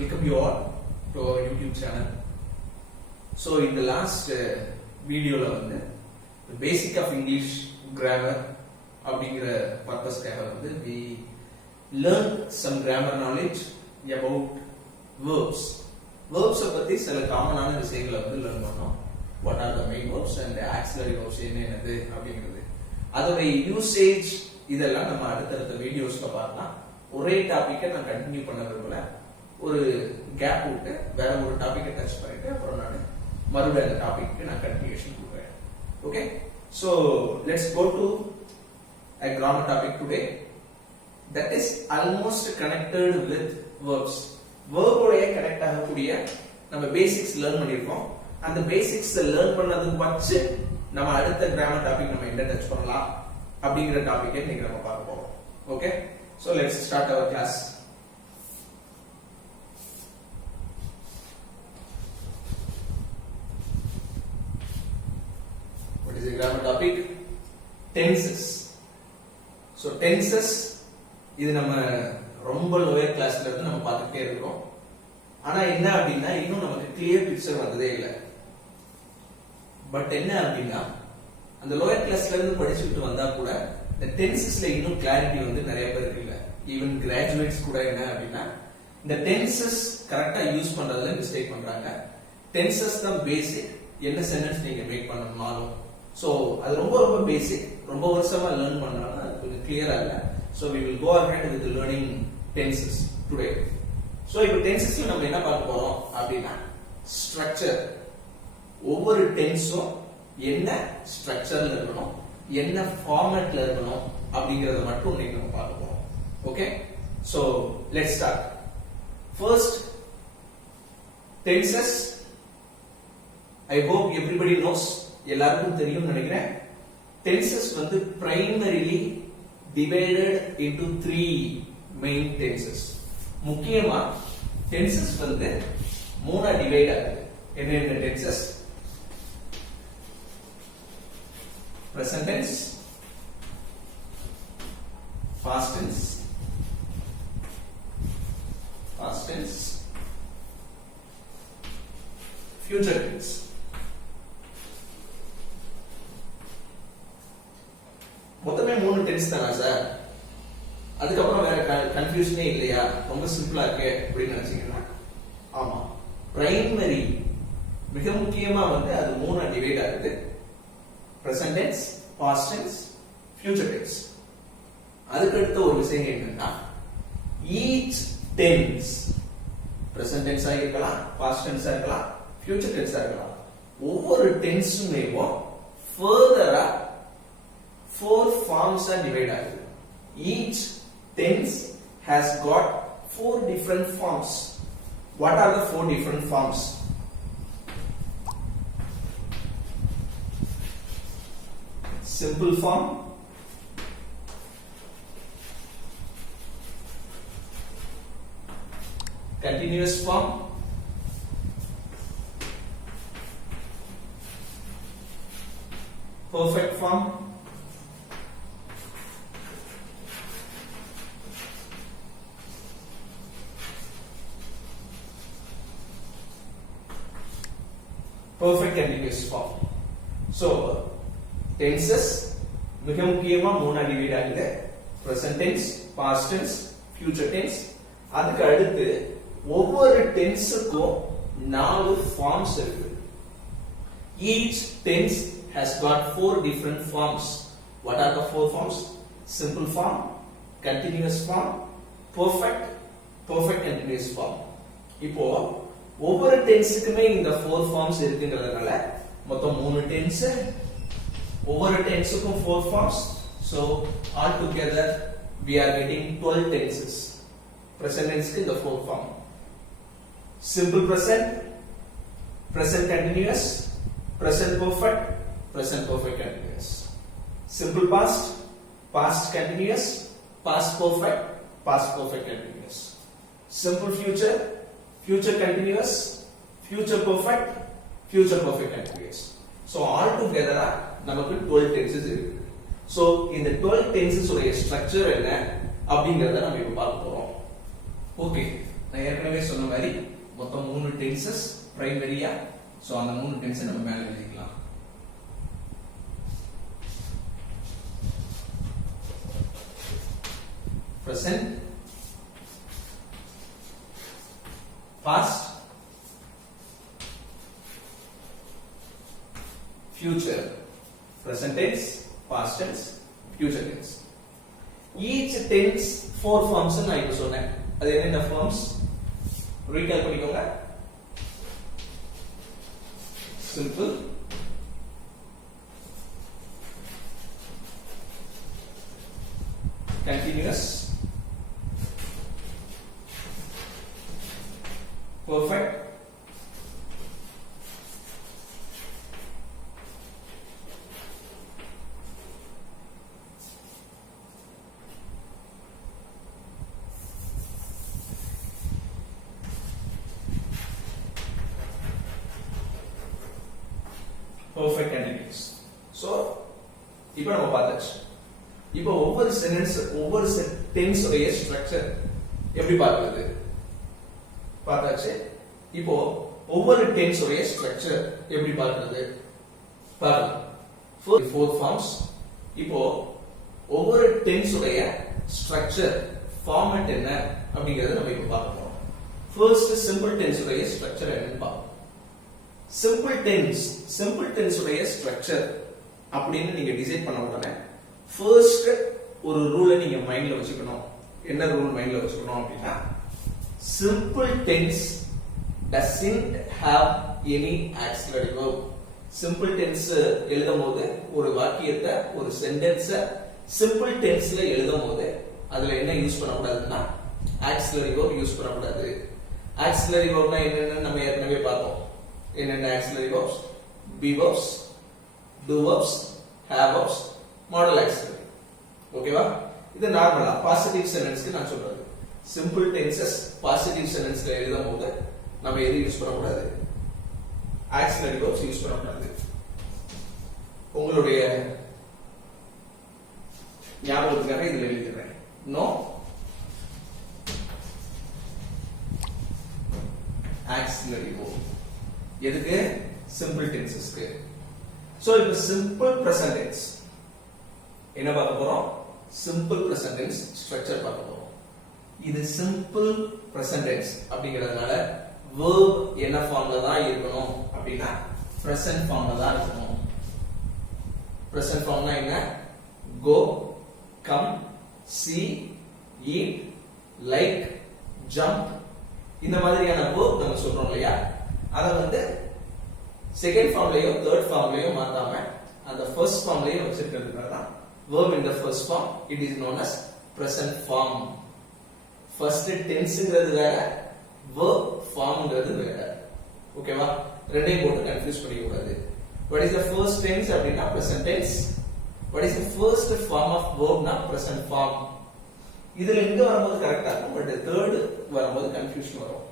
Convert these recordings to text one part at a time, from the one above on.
Welcome you all to our YouTube channel. So in the last video the basic of English grammar அப்படிங்கிற பர்பஸ்க்காக we learned some grammar knowledge about verbs. Verbs பத்தி சில காமனான விஷயங்களை learn பண்ணோம். What are the main verbs and the auxiliary verbs என்னது அப்படிங்கிறது. அதோட யூசேஜ் இதெல்லாம் நம்ம அடுத்தடுத்த வீடியோஸ்ல பார்க்கலாம். ஒரே டாபிக்கை நான் கண்டினியூ பண்ண விரும்பல. ஒரு கேப் விட்டு வேற ஒரு டாபிக்கை டச் பண்ணிட்டு அப்புறம் நான் மறுபடியும் அந்த டாபிக்கு நான் கண்டினியூஷன் கொடுக்குறேன். Okay, so let's go to a grammar topic today that is almost connected with verbs. verb ஓடயே கனெக்ட் ஆகக்கூடிய நம்ம பேசிக்ஸ் லேர்ன் பண்ணிருக்கோம். அந்த பேசிக்ஸ் லேர்ன் பண்ணது வச்சு நம்ம அடுத்த கிராமர் டாபிக் நம்ம என்ன டச் பண்ணலாம் அப்படிங்கிற டாபிக்கை இன்னைக்கு நம்ம பார்க்க போறோம். Okay, so let's start our class. What is the grammar topic? Tenses. So tenses இது நம்ம ரொம்ப லோயர் கிளாஸ்ல இருந்து நம்ம பார்த்துட்டே இருக்கோம். ஆனா என்ன அப்படின்னா இன்னும் நமக்கு கிளியர் பிக்சர் வந்ததே இல்லை. பட் என்ன அப்படின்னா அந்த லோயர் கிளாஸ்ல இருந்து படிச்சுட்டு வந்தா கூட இந்த டென்சஸ்ல இன்னும் கிளாரிட்டி நிறைய பேருக்கு இல்ல. ஈவன் கிராஜுவேட்ஸ் கூட என்ன அப்படின்னா இந்த டென்சஸ் கரெக்டா யூஸ் பண்றதுல மிஸ்டேக் பண்றாங்க. டென்சஸ் தான் பேசிக். என்ன சென்டென்ஸ் நீங்க மேக் பண்ணணும்னாலும் சோ அது ரொம்ப ரொம்ப பேசிக். ரொம்ப வருஷமா லேர்ன் பண்ணாலும் அது கொஞ்சம் கிளியரா இல்ல. So we will go ahead with learning tenses today. So இப்போ டென்சஸ்ல நம்ம என்ன பார்க்க போறோம் அப்படின்னா ஸ்ட்ரக்சர். ஒவ்வொரு டென்ஸும் என்ன ஸ்ட்ரக்சர்ல இருக்கணும், என்ன ஃபார்மேட்ல இருக்கணும் அப்படிங்கறத மட்டும் இன்னைக்கு நம்ம பார்க்க போறோம். Okay, so let's start. First tenses. I hope everybody knows, எல்லாருக்கும் தெரியும் நினைக்கிறேன். Tenses primarily divided into three main tenses. முக்கியமா டென்சஸ் மூணா டிவைட் ஆகுது. என்ன tenses? present tense, past tense, future tense. மொத்தமே மூணு டென்ஸ் தானா சார்? அதுக்கப்புறம் வேற கன்ஃபியூஷனே இல்லையா? ரொம்ப சிம்பிளா இருக்கு அப்படின்னு நினைச்சீங்கன்னா ஆமா. பிரைமரி மிக முக்கியமா அது மூணா டிவைட் ஆகுது. present tense, past tense, future tense. அதுக்கு அடுத்த ஒரு விஷயம் என்னன்னா each tense present tense ஆ இருக்கலாம், past tense ஆ இருக்கலாம், future tense ஆ இருக்கலாம். ஒவ்வொரு டென்ஸுமே ஃபர்தரா 4 forms are divided. Each tense has got 4 different forms. What are the 4 different forms? Simple form, continuous form, perfect form, perfect continuous form. So tenses மிக முக்கியமா மூணா divide ஆகுது. present tense, past tense, future tense. அதுக்கு அடுத்து ஒவ்வொரு டென்ஸுக்கும் 4 forms இருக்கு. each tense has got 4 different forms. What are the 4 forms? Simple form, continuous form, perfect continuous form. இப்போ ஒவ்வொரு டென்ஸுக்குமே இந்த 4 ஃபார்ம்ஸ் இருக்குங்கிறதுனால மொத்தம் 3 டென்ஸ். ஒவ்வொரு டென்ஸுக்கும் 4 forms. So all together we are getting 12 tenses. Present tenseக்கு இந்த 4 form. Simple present, present continuous, present perfect continuous. Simple past, past continuous, past perfect continuous. Simple future, future continuous, future perfect continuous. So all together நமக்கு 12 tenses இருக்கு. So இந்த 12 tenses உடைய structure என்ன அப்படிங்கறத நம்ம இப்ப பார்க்க போறோம். ஓகே, நான் ஏற்கனவே சொன்ன மாதிரி மொத்தம் 3 டென்சஸ் பிரைமரியா. சோ அந்த 3 டென்ஸ் நம்ம மேல எழுதிக்கலாம். present, past, future. Present tense, past tense, future tense. Each tense 4 forms நான் இப்ப சொன்னேன். அது என்னென்ன forms? recall பண்ணிக்கோங்க. Simple, continuous, perfect, perfect continuous. So இப்போ நம்ம பார்த்தாச்சு. இப்போ ஒவ்வொரு சென்டென்ஸ் ஒவ்வொரு டென்ஸ் உடைய ஸ்ட்ரக்சர் எப்படி பார்க்கிறது பார்த்தாச்சு. இப்போ ஒவ்வொரு டென்ஸ் உடைய ஸ்ட்ரக்சர் எப்படி பார்க்கிறது பாருங்க. Four forms. இப்போ ஒவ்வொரு டென்ஸ் உடைய ஸ்ட்ரக்சர் ஃபார்மட் என்ன அப்படிங்கறத நம்ம இப்போ பார்க்க போறோம். ஃபர்ஸ்ட் சிம்பிள் டென்ஸ் உடைய ஸ்ட்ரக்சர் என்னன்னு பார்ப்போம். சிம்பிள் டென்ஸ் உடைய ஸ்ட்ரக்சர் அப்படின்னு நீங்க டிசைட் பண்ண உடனே ஃபர்ஸ்ட் ஒரு ரூலை நீங்க மைண்ட்ல வச்சுக்கணும். என்ன ரூல் மைண்ட்ல வச்சுக்கணும் அப்படின்னா, simple tense doesn't have any auxiliary verb. Simple tense எழுதும்போது ஒரு வாக்கியத்தை ஒரு சென்டென்ஸ சிம்பிள் டென்ஸ்ல எழுதும்போது அதுல என்ன யூஸ் பண்ணக்கூடாதுன்னா auxiliary verb யூஸ் பண்ணக்கூடாது. auxiliary verbனா என்னன்னு நம்ம ஏற்கனவே பார்த்தோம். என்னென்ன auxiliary verbs? be verbs, do verbs, have verbs, modal auxiliary. ஓகேவா? இது நார்மலா பாசிட்டிவ் சென்டென்ஸ்க்கு நான் சொல்றது. சிம்பிள் டென்சஸ் பாசிட்டிவ் சென்டென்ஸ்ல எழுதும்போது நம்ம எது யூஸ் பண்ணக்கூடாது? auxiliary verbs யூஸ் பண்ணக்கூடாது. உங்களுடைய ஞாபகத்துக்காக இதுல எழுதிடுறேன். No auxiliary verb. எதுக்கு? சிம்பிள் டென்சஸ்க்கு. சோ இப்போ சிம்பிள் பிரசன்ட் டென்ஸ் என்ன பார்க்க போறோம்? சிம்பிள் பிரசன்ட் டென்ஸ் ஸ்ட்ரக்சர் பார்க்க போறோம். இது சிம்பிள் பிரசன்ட் டென்ஸ் அப்படிங்கிறதுனால verb என்ன ஃபார்ம்ல தான் இருக்கணும் அப்படின்னா present ஃபார்ம்ல தான் இருக்கணும். present ஃபார்ம்னா என்ன? go, come, see, eat, like, jump இந்த மாதிரியான verb நம்ம சொல்றோம் இல்லையா? அத வந்து செகண்ட் ஃபார்ம்லயோ தேர்ட் ஃபார்ம்லயோ மாத்தாம அந்த ஃபர்ஸ்ட் ஃபார்ம்லயே வச்சிருக்கிறதுனால தான் verb in the first form it is known as present form. first tenseங்கிறது வேற, verb formங்கிறது வேற. ஓகேவா? ரெண்டையும் போட்டு கன்ஃபியூஸ் பண்ணிக்க கூடாது. what is the first tense அப்படினா present tense, what is the first form of verb na present form. இதுல எங்க வரும்போது கரெக்ட்டா இருக்கும், பட் தேர்ட் வரும்போது கன்ஃபியூஷன் வரும்.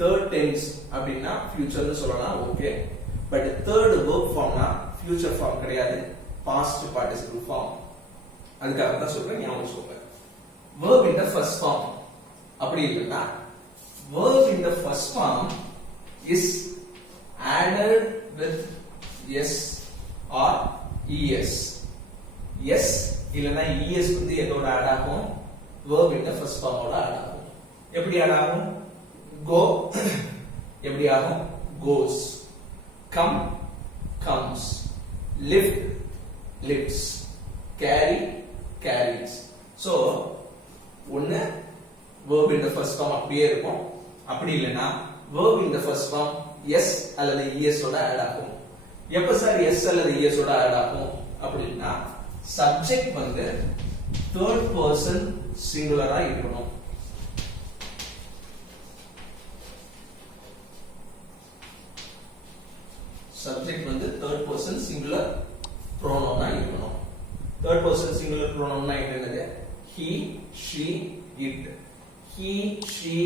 தேர்ட் டென்ஸ் அப்படினா ஃபியூச்சர்னு சொல்லலாம், ஓகே. பட் தேர்ட் verb ஃபார்ம்னா ஃபியூச்சர் ஃபார்ம் கிடையாது, past participle form. அதுக்காக தான் சொல்றேன், ஞாபகம் சொல்றேன். verb in the first form அப்படி இல்லனா verb in the first form is added with s or es. yes இல்லனா es வந்து எதோட ஆட் ஆகும்? verb in the first form ஓட ஆட் ஆகும். எப்படி ஆட் ஆகும்? go எப்படி ஆகும்? goes, come comes, lift lifts, carry carries. so ஒண்ணு verb in the first form அப்படியே இருக்கும், அப்படி இல்லனா verb in the first form yes அல்லது es ஓட ஆட் ஆகும். எப்ப சார் yes அல்லது es ஓட ஆட் ஆகும் அப்படினா சப்ஜெக்ட் வந்து third person சிங்குலரா இருக்கணும். சப்ஜெக்ட் வந்து third person singular pronoun இருக்கணும். third person singular pronoun என்னது? he, she, it. he, she,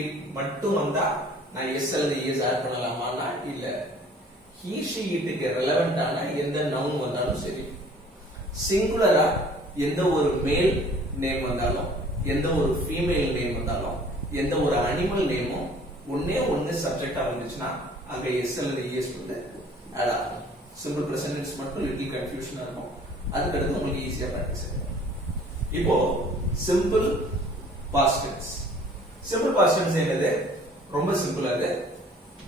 it மட்டும் வந்தா நான் s அல்லது es ஆட் பண்ணலாமானா இல்ல. he, she, itக்கு ரெலவென்ட்டான எந்த நவுன் வந்தாலும் சரி, சிங்குலரா எந்த ஒரு மேல் நேம் வந்தாலும், எந்த ஒரு ஃபீமேல் நேம் வந்தாலும், எந்த ஒரு அனிமல் நேமும் ஒண்ணே சப்ஜெக்டா வந்துச்சுன்னா அங்க எஸ் அல்லது இஎஸ் வந்து ஆட் ஆகும். சிம்பிள் பிரசன்ட் டென்ஸ் மட்டும் லிட்டில் கன்ஃபியூஷனா இருக்கும். அதுக்கு அடுத்து உங்களுக்கு ஈஸியா பிராக்டிஸ் ஆகும். இப்போ simple past tense. Simple past tense என்னது? ரொம்ப சிம்பிளா இருக்கு.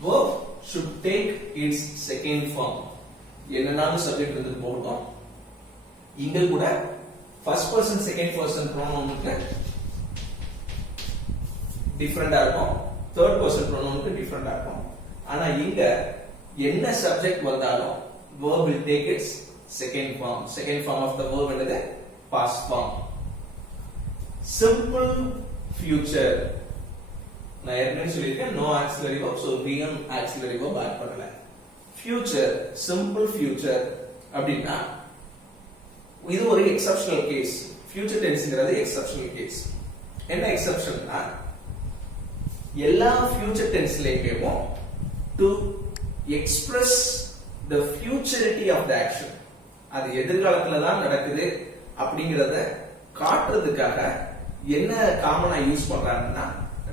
verb should take its second form. என்னன்னாலும் சப்ஜெக்ட் வந்து போட்டோம். இங்க கூட ஃபர்ஸ்ட் பர்சன் செகண்ட் பர்சன் ப்ரோனவுனுக்கு டிஃபரெண்டா இருக்கும், தேர்ட் பர்சன் ப்ரோனவுனுக்கு டிஃபரெண்டா இருக்கும். ஆனா இங்க என்ன சப்ஜெக்ட் வந்தாலும் verb will take its second form. Second form of the verb என்னது? past form. Simple future. நான் ஏற்கனவே சொல்லியிருக்கேன் no auxiliary verb, so being auxiliary verb add பண்ணல. future, simple future அப்படின்னா இது ஒரு எக்ஸெப்ஷனல் கேஸ். ஃபியூச்சர் டென்ஸ்ங்கிறது எக்ஸெப்ஷனல் கேஸ். என்ன எக்ஸெப்ஷன்னா எல்லா ஃபியூச்சர் டென்ஸ்லயுமே to express the futurity of the action, அது எதிர்காலத்துல தான் நடக்குது அப்படிங்கறத காட்டுறதுக்காக என்ன காமனா யூஸ் பண்றாங்கன்னா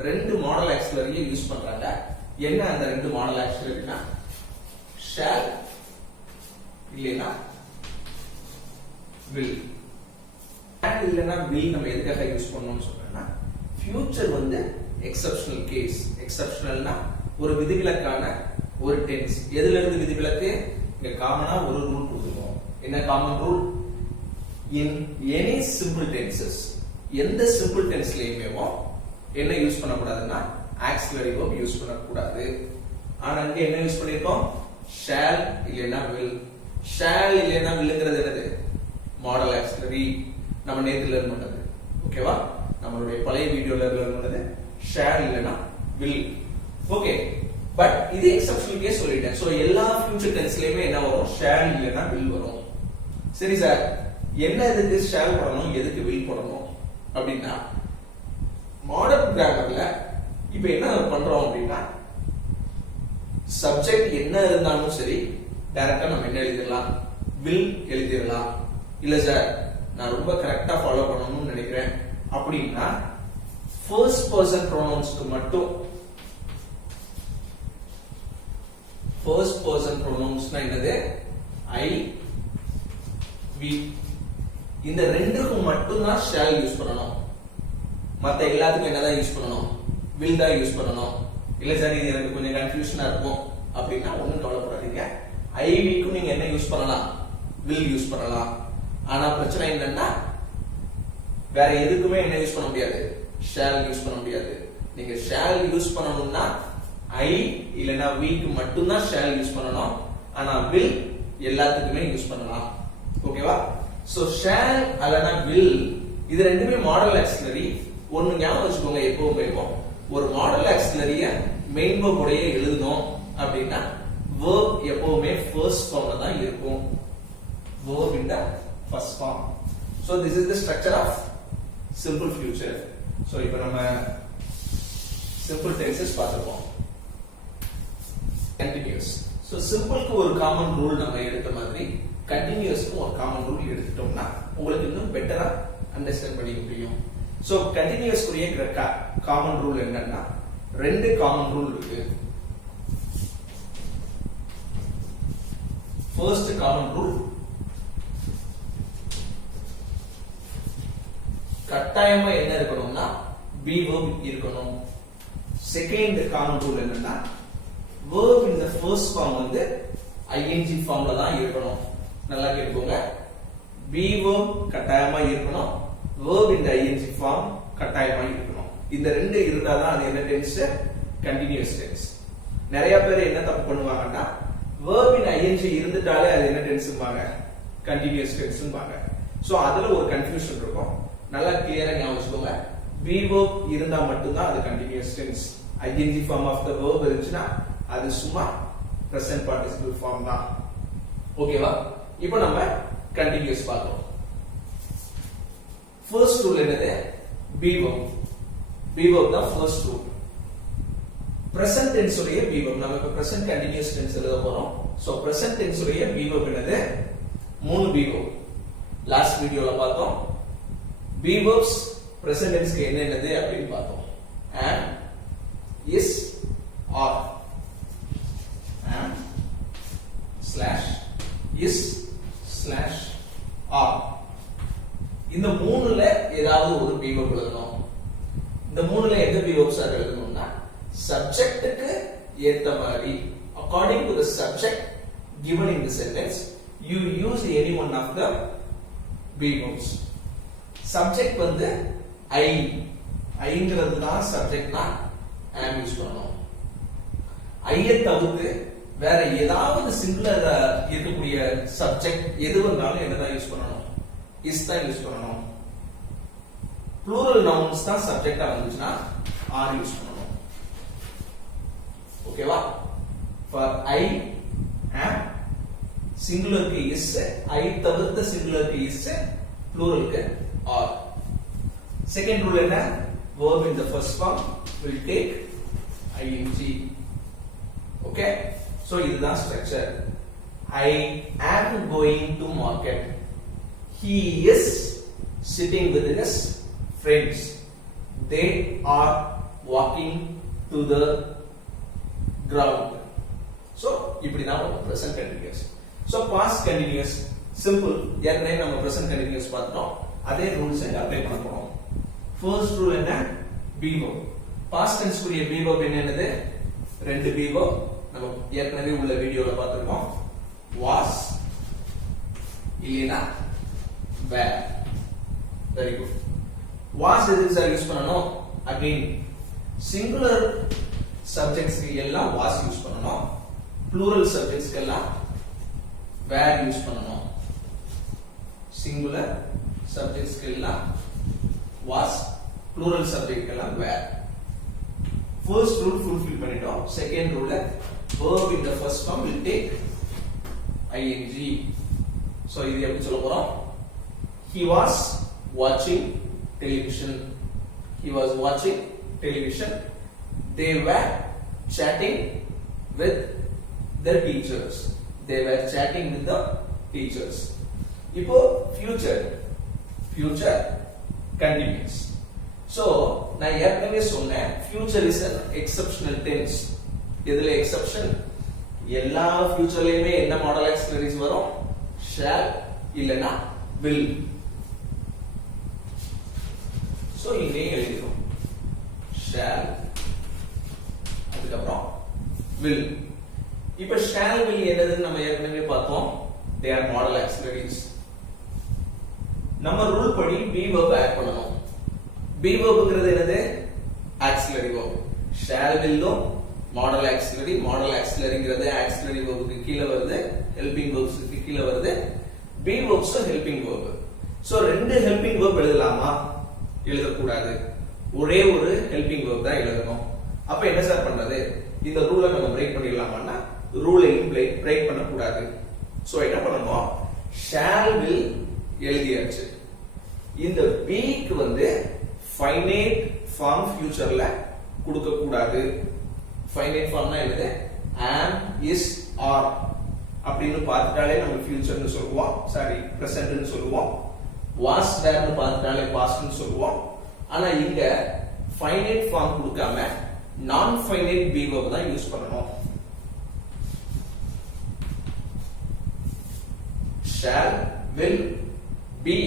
ரெண்டு மாடல் ஆக்சிலரியை யூஸ் பண்றாங்க. என்ன அந்த ரெண்டு மாடல் ஆக்சிலரினா ஷால் இல்லைனா will. ஷால் இல்லைனா will நம்ம எதுக்காக யூஸ் பண்ணணும்னு சொல்றேன்னா ஃபியூச்சர் வந்து எக்ஸெப்ஷனல் கேஸ். எக்ஸெப்ஷனல்னா ஒரு விதிவிலக்கான ஒரு டென்ஸ். எதுல இருந்து விதிவிலக்கு? இங்க காமனா ஒரு ரூல் கொடுத்துருக்கோம். என்ன common rule? In any simple tenses, எந்த சிம்பிள் டென்ஸ்லயுமே என்ன யூஸ் பண்ணக்கூடாதுன்னா ஆக்சிலரி வெர்ப் யூஸ் பண்ணக்கூடாது. ஆனா இங்க என்ன யூஸ் பண்ணிருக்கோம்? ஷால் இல்லைனா will. ஷால் இல்லைனா willங்கிறது என்னது? Model auxiliary. நம்ம நேத்து லேர்ன் பண்ணது, ஓகேவா? நம்மளுடைய பழைய வீடியோல லேர்ன் பண்ணது ஷால் இல்லைனா will. ஓகே, பட் இது எக்ஸெப்ஷனல் கேஸ் சொல்லிட்டேன். சோ எல்லா ஃபியூச்சர் டென்ஸ்லயுமே என்ன வரும்? ஷால் இல்லைனா will வரும். சரி சார், என்ன எதுக்கு ஷால் போடணும், எதுக்கு will போடணும் அப்படின்னா மாடர்ன் கிராமர்ல இப்ப என்ன பண்றோம் அப்படின்னா சப்ஜெக்ட் என்ன இருந்தாலும் சரி டைரக்டா நம்ம என்ன எழுதிடலாம்? will எழுதிடலாம். இல்ல சார் நான் ரொம்ப கரெக்டா ஃபாலோ பண்ணணும்னு நினைக்கிறேன் அப்படின்னா ஃபர்ஸ்ட் பர்சன் ப்ரோனவுன்ஸ்க்கு மட்டும், ஃபர்ஸ்ட் பர்சன் ப்ரோனவுன்ஸ்னா என்னது? ஐ, வி. இந்த ரெண்டுக்கும் மட்டும் தான் ஷால் யூஸ் பண்ணணும். மத்த எல்லாத்துக்கும் என்னதான் யூஸ் பண்ணணும்? will தான் யூஸ் பண்ணணும். இல்ல சார் இது எனக்கு கொஞ்சம் கன்ஃபியூஷனா இருக்கும் அப்படின்னா ஒண்ணும் கவலைப்படாதீங்க. ஐ, விக்கு நீங்க என்ன யூஸ் பண்ணலாம்? will யூஸ் பண்ணலாம். ஆனா பிரச்சனை என்னன்னா வேற எதுக்குமே என்ன யூஸ் பண்ண முடியாது? ஷால் யூஸ் பண்ண முடியாது. நீங்க ஷால் யூஸ் பண்ணணும்னா ஐ இல்லனா விக்கு மட்டும் தான் ஷால் யூஸ் பண்ணணும். ஆனா will எல்லாத்துக்குமே யூஸ் பண்ணலாம். ஓகேவா? சோ ஷால் அல்லனா will இது ரெண்டுமே மாடல் ஆக்சிலரி. ஒன்னு ஞாபகம் வச்சுக்கோங்க, எப்பவுமே ஒரு மாடல் ஆக்சிலரிய மெயின் வெர்ப் உடைய எழுதணும் அப்படின்னா verb எப்பவுமே ஃபர்ஸ்ட் ஃபார்ம்ல தான் இருக்கும். verb in the first form. So this is the structure of simple future. So இப்போ நம்ம simple tenses பார்த்திருக்கோம். Continuous. So simpleக்கு ஒரு காமன் ரூல் நம்ம எடுத்த மாதிரி continuousக்கு ஒரு காமன் ரூல் எடுத்துட்டோம்னா உங்களுக்கு இன்னும் பெட்டரா அண்டர்ஸ்டாண்ட் பண்ணிக்க முடியும். So continuous குரிய காமன் ரூல் என்னன்னா ரெண்டு காமன் ரூல் இருக்கு. First common rule, கட்டாயமா என்ன இருக்கணும்னா be verb இருக்கணும். செகண்ட் காமன் ரூல் என்னன்னா verb in the first form வந்து ing ஃபார்ம்ல தான் இருக்கணும். நல்லா கேட்டுக்கோங்க. be verb கட்டாயமா இருக்கணும், verb in the ing form கட்டாயமா இருக்கணும். இந்த ரெண்டு இருந்தா தான் அது என்ன டென்ஸ்? Continuous tense. நிறைய பேர் என்ன தப்பு பண்ணுவாங்கன்னா verb in ing இருந்துட்டாலே அது என்ன டென்ஸ்பாங்க? கண்டினியூஸ் டென்ஸ்பாங்க. சோ அதுல ஒரு கன்ஃபியூஷன் இருக்கும். நல்லா கிளியரா ஞாபகம் வச்சுக்கோங்க. be verb இருந்தா மட்டும் தான் அது continuous tense. ing form of the verb இருந்துச்சுனா அது சும்மா present participle form தான். ஓகேவா? இப்போ நம்ம கண்டினியூஸ் பார்ப்போம். ஃபர்ஸ்ட் ரூல் என்னது? be verb. be verb தான் ஃபர்ஸ்ட் ரூல். present tense உடைய be verb. நம்ம இப்ப present continuous tense எழுத போறோம். சோ present tense உடைய be verb என்னது? மூணு be verb. லாஸ்ட் வீடியோல பார்த்தோம். be verbs present tense க்கு என்னது அப்படினு பார்த்தோம். am, is, எந்த verbs எழுதணும்னா சப்ஜெக்ட்டுக்கு ஏத்த மாதிரி according to the subject given in the sentence you use any one of the verbs. Subject வந்து ஐங்கிறது தான் சப்ஜெக்ட்னா am யூஸ் பண்ணணும். ஐய தவிர்த்து வேற ஏதாவது சிங்குலர் இருக்கக்கூடிய சப்ஜெக்ட் எது வந்தாலும் என்னதான் யூஸ் பண்ணணும், இஸ் தான் யூஸ் பண்ணணும். ப்ளூரல் நவுன்ஸ் தான் சப்ஜெக்டா வந்துச்சுன்னா ஆர் யூஸ் பண்ணணும். ஓகேவா? ஃபார் ஐ am சிங்குலருக்கு இஸ், ஐ தவிர்த்த சிங்குலருக்கு இஸ், ப்ளூரலுக்கு ஆர். செகண்ட் ரூல் என்ன? verb in the first form will take ing. okay, so இதுதான் structure. I am going to market. He is sitting with his friends. They are walking to the ground. so இப்படி தான் present continuous. so past continuous simple. ஏற்கனவே நம்ம present continuous பார்த்தோம். அதே rules apply பண்ண போறோம். First rule என்ன? be verb. past tense உடைய be verb என்னது? ரெண்டு be verb நம்ம ஏற்கனவே உள்ள வீடியோல பார்த்திருக்கோம். was இல்லனா were. very good. was எதுக்கு சார் யூஸ் பண்ணனும்? அகைன் சிங்குலர் சப்ஜெக்ட்ஸ்க்கு எல்லாம் was யூஸ் பண்ணனும். ப்ளூரல் சப்ஜெக்ட்ஸ்க்கு எல்லாம் were யூஸ் பண்ணனும். சிங்குலர் சப்ஜெக்ட்ஸ்க்கு எல்லாம் was, plural subject எல்லாம் were. first rule fulfill பண்ணிட்டோம். second rule verb in the first form will take ing. so இது எப்படி சொல்ல போறோம்? he was watching television. he was watching television. they were chatting with their teachers. they were chatting with the teachers. இப்போ future continuous. so நான் ஏற்கனவே சொன்னேன் future is an exceptional tense. எதுல exception? எல்லா futureலயுமே என்ன modal auxiliaries வரும்? shall இல்லனா will. so இங்கே எழுதிரும் shall அதுக்கப்புறம் will. இப்போ shall will என்னதுன்னு நம்ம ஏற்கனவே பார்த்தோம். they are modal auxiliaries. நம்ம ரூல் படி be verb ஆட் பண்ணனும். be verbங்கிறது என்னது? auxiliary verb. shall will modal auxiliaryங்கிறது auxiliary verbக்கு கீழ வருது, helping verbsக்கு கீழ வருது. be verbs helping verb. So ரெண்டு helping verb எழுதலாமா? எழுத கூடாது. ஒரே ஒரு helping verb தான் எழுதணும். அப்ப என்ன சார் பண்றது? இந்த ரூலை நம்ம பிரேக் பண்ணிடலாமான்னா ரூலையும் பிரேக் பண்ண கூடாது. சோ என்ன பண்ணணும்? shall will எழுதியாச்சு. இந்த beக்கு வந்து finite form futureல கொடுக்க கூடாது. finite formனா என்னது? am, is, are அப்படினு பார்த்தாலே நம்ம future னு சொல்லுவோம். சாரி present னு சொல்லுவோம். was, were னு பார்த்தாலே past னு சொல்லுவோம். ஆனா இங்க finite form கொடுக்காம non finite be verb தான் யூஸ் பண்ணனும். shall, will, be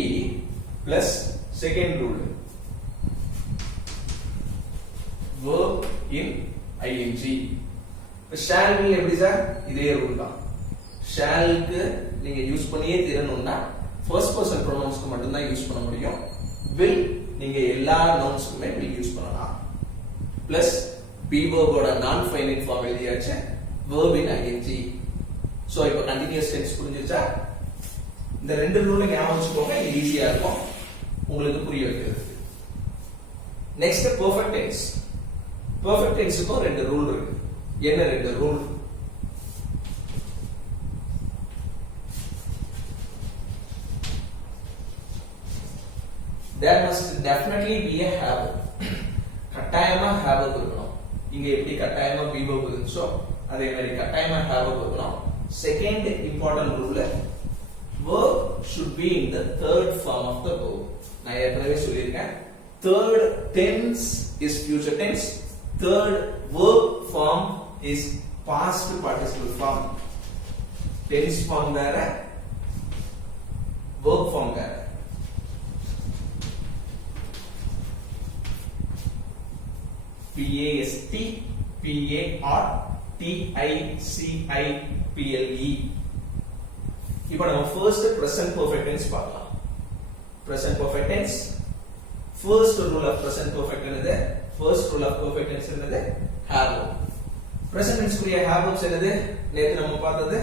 plus second rule verb in ing. shall will எப்படி சார்? இதே ரூல் தான். shall க்கு நீங்க யூஸ் பண்ணியே தீரணும்னா first person pronouns க்கு மட்டும் தான் யூஸ் பண்ண முடியும். will நீங்க எல்லா nounsக்குமே will யூஸ் பண்ணலாம். plus be verb ஓட non finite form எழுதியாச்சு, verb in ing. சோ இப்போ continuous tense புரிஞ்சிருச்சா? இந்த ரெண்டு ரூலை ஞாபகம் வச்சுக்கோங்க, இது ஈஸியா இருக்கும் உங்களுக்கு புரிய வைக்கிறது. Next perfect tense. பெர்ஃபெக்ட் டென்ஸ்க்கு ரெண்டு ரூல் இருக்கு. என்ன ரெண்டு rule? there must definitely be a have. கட்டாயமா have இருக்கணும். இங்க எப்படி கட்டாயமா be verb இருந்துச்சோ அதே மாதிரி கட்டாயமா have இருக்கணும். Second important rule, verb should be in the third form of the verb. நான் ஏற்கனவே சொல்லியிருக்கேன், third tense is future tense, third verb form is past participle form. tense form வேற, verb form வேற. PAST PARTICIPLE. இப்போ நம்ம first present perfect tense பார்க்கலாம். Present perfect tense. First rule of present perfect என்னது? First rule of perfect tense என்னது? Have verb. Present tense உரிய have verbs என்னது? நேத்து நம்ம பார்த்தது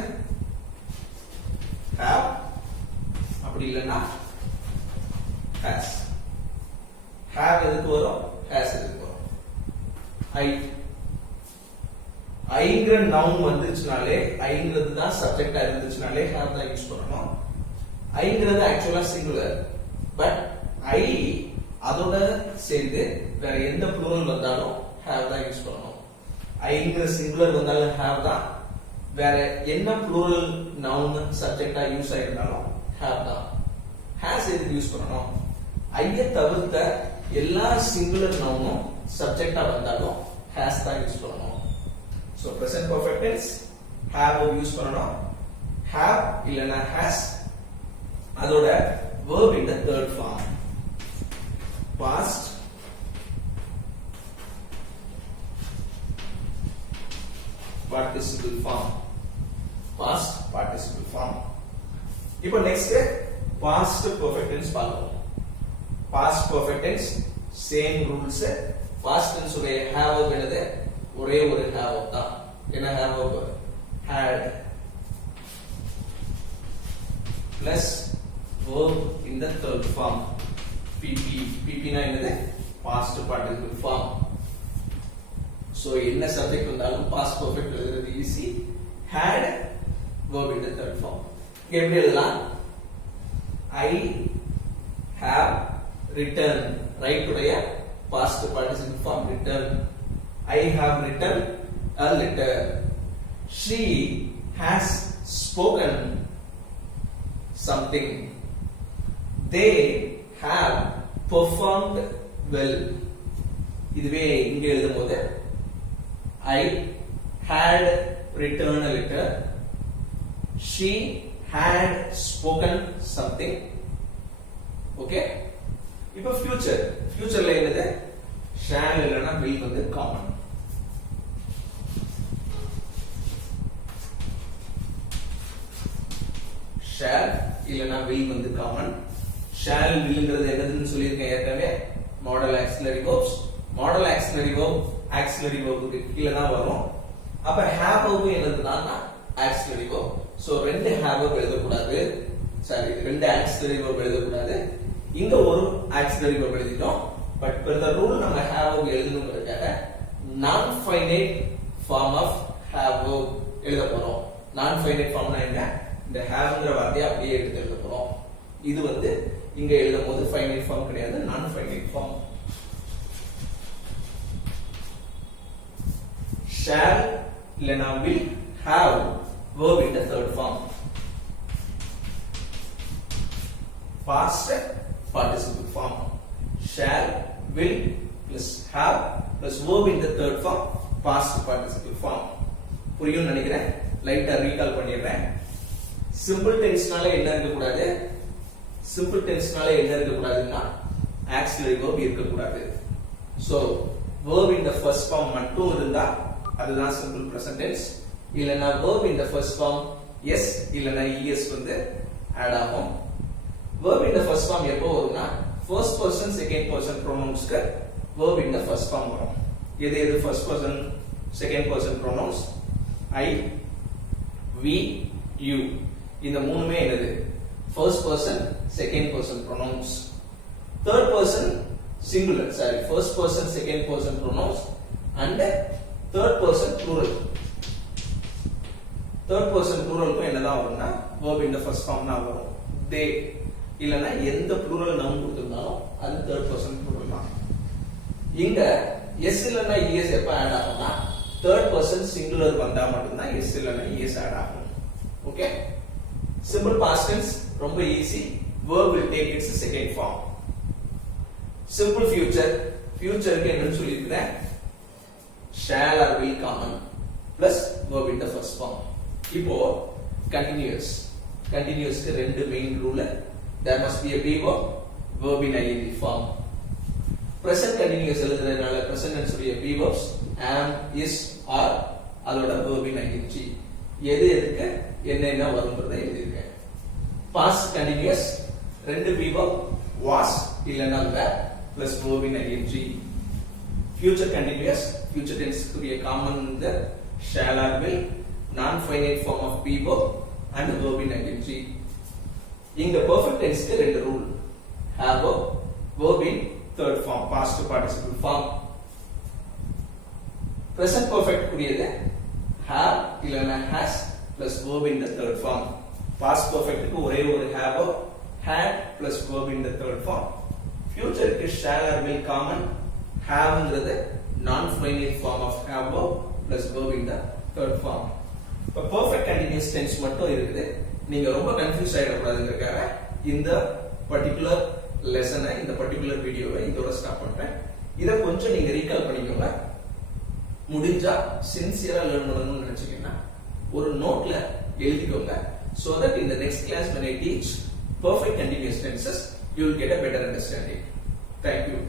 have, அப்படி இல்லைன்னா has. have எதுக்கு வரும்? has எதுக்கு வரும்? ஐங்கிற நவுன் வந்துச்சுனாலே, ஐங்கிறது தான் சப்ஜெக்டா இருந்துச்சுனாலே have தான் யூஸ் பண்ணணும். ஐங்கிறது ஆக்சுவலா சிங்குலர், பட் ஐ அதோட சேர்ந்து வேற எந்த ப்ளூரல் வந்தாலும் have தான் யூஸ் பண்ணணும். ஐங்கிற சிங்குலர் வந்தாலும் have தான், வேற என்ன ப்ளூரல் நவுன் சப்ஜெக்டா யூஸ் ஆயிருந்தாலும் have தான். has எதுக்கு யூஸ் பண்ணணும்? ஐய தவிர்த்த எல்லா சிங்குலர் நவுனும் சப்ஜெக்டா வந்தாலும் has தான் யூஸ் பண்ணணும். So present perfect tense have use பண்ணணும். have இல்லனா has, அதோட verb in the third form. Past participle form. Past participle form. இப்போ next past perfect tense பார்க்கலாம். Past perfect tense same rules. Past tense உடைய have verb என்னது? ஒரே ஒரு have verb தான். என்ன have verb? had plus verb in the third form. PP. PP னா என்னது? Past participle form. So என்ன சப்ஜெக்ட் வந்தாலும் past perfect எழுதுறது easy. had verb in the third form. எப்படி எழுதலாம்? I have written. Right உடைய past participle form written. I have written a letter. She has spoken something. They have performed well. இதுவே இங்க எழுதும்போது I had written a letter. She had spoken something. Okay? இப்போ ஃபியூச்சர்ல என்னது? shall இல்லனா will வந்து common. shall இல்லனா will வந்து காமன். shall willங்கிறது என்னதுன்னு சொல்லியிருக்கேன் ஏற்கனவே. Modal auxiliary verbs. Modal auxiliary verb auxiliary வெர்புக்கு கீழ தான் வரும். அப்ப have verb என்னதுன்னா ஆக்ஸிலரி வெர்ப். சோ ரெண்டு have verb எழுத கூடாது. ரெண்டு ஆக்ஸிலரி வெர்ப் எழுத கூடாது. இங்க ஒரு ஆக்ஸிலரி வெர்ப் எழுதிட்டோம். பட் per the rule நம்ம have verb எழுதணும்ங்கறதுக்காக நான் finite form of have verb எழுத போறோம். நான் ஃபைனைட் ஃபார்ம்னா என்ன? இந்த haveங்கற வார்த்தையை அப்படியே எடுத்து எழுத போறோம். இது வந்து இங்க எழுதும்போது ஃபைனைட் ஃபார்ம் கிடையாது, நான் ஃபைனைட் ஃபார்ம். shall இல்லனா will have verb in the third form. Past participle form. shall, will plus have plus verb in the third form. Past participle form. புரியும் நினைக்கிறேன். லைட்டா ரீகால் பண்ணிடுறேன். சிம்பிள் டென்ஸ்னால என்ன இருக்க கூடாது? சிம்பிள் டென்ஸ்னால என்ன இருக்க கூடாதுன்னா ஆக்ஸிலரி verb இருக்க கூடாது. So verb in the first form மட்டும் இருந்தா அதுதான் சிம்பிள் present tense. இல்லனா verb in the first form yes இல்லனா es வந்து ஆட் ஆகும். verb in the first form எப்போ வரும்னா first person second person pronounsக்கு verb in the first form வரும். எது first person second person pronouns? I, we, you. இந்த மூணுமே என்னது? first person second person pronouns. third person singular, first person second person pronouns and third person plural. third person plural க்கு என்னதான் வரும்னா verb in the first form தான் வரும். they இல்லனா எந்த plural noun கொடுத்திருந்தாலும் அது third person plural தான். இங்க s இல்லனா es எப்ப ஆட் ஆகும்னா third person singular வந்தா மட்டும் தான் s இல்லனா es ஆட் ஆகும். ஓகே? simple past tense ரொம்ப easy. verb will take its second form. simple future க்கு என்னன்னு சொல்லிருக்கேன்? shall or will common plus verb in the first form. இப்போ continuous க்கு ரெண்டு main rule. there must be a be verb in ing form. present continuous எழுதுறதுனால present tense உடைய be verbs am, is, are அதோட verb in ing எது எதுக்கு என்னென்ன வரும்ன்றதை எழுதியிருக்கேன். past continuous ரெண்டு be verb was இல்லனா were plus verb in ing. future continuous future tense உடைய common இந்த shall or will non finite form of be verb and verb in ing. இங்க perfect tense க்கு ரெண்டு rule have verb in third form past participle form. present perfect உரியது have இல்லனா has plus verb in the third form. past perfect க்கு ஒரே ஒரு have had plus verb in the third form. future க்கு shall or will common haveங்கிறது non finite form of have plus verb in the third form. இப்ப perfect continuous tense மட்டும் இருக்குது. நீங்க ரொம்ப confuse ஆயிடக்கூடாதுங்கறதுக்காக இந்த பர்టిక్యులர் லெசனை இந்த பர்టిక్యులர் வீடியோவை இதோட ஸ்டாப் பண்றேன். இத கொஞ்சம் நீங்க ரீகால் பண்ணிக்கோங்க. முடிஞ்சா சின்சியரா லேர்ன் பண்ணணும்னு நினைச்சீங்கன்னா ஒரு நோட்ல எழுதிக்கோங்க. So that in the next class when I teach perfect continuous tenses you will get a better understanding. Thank you.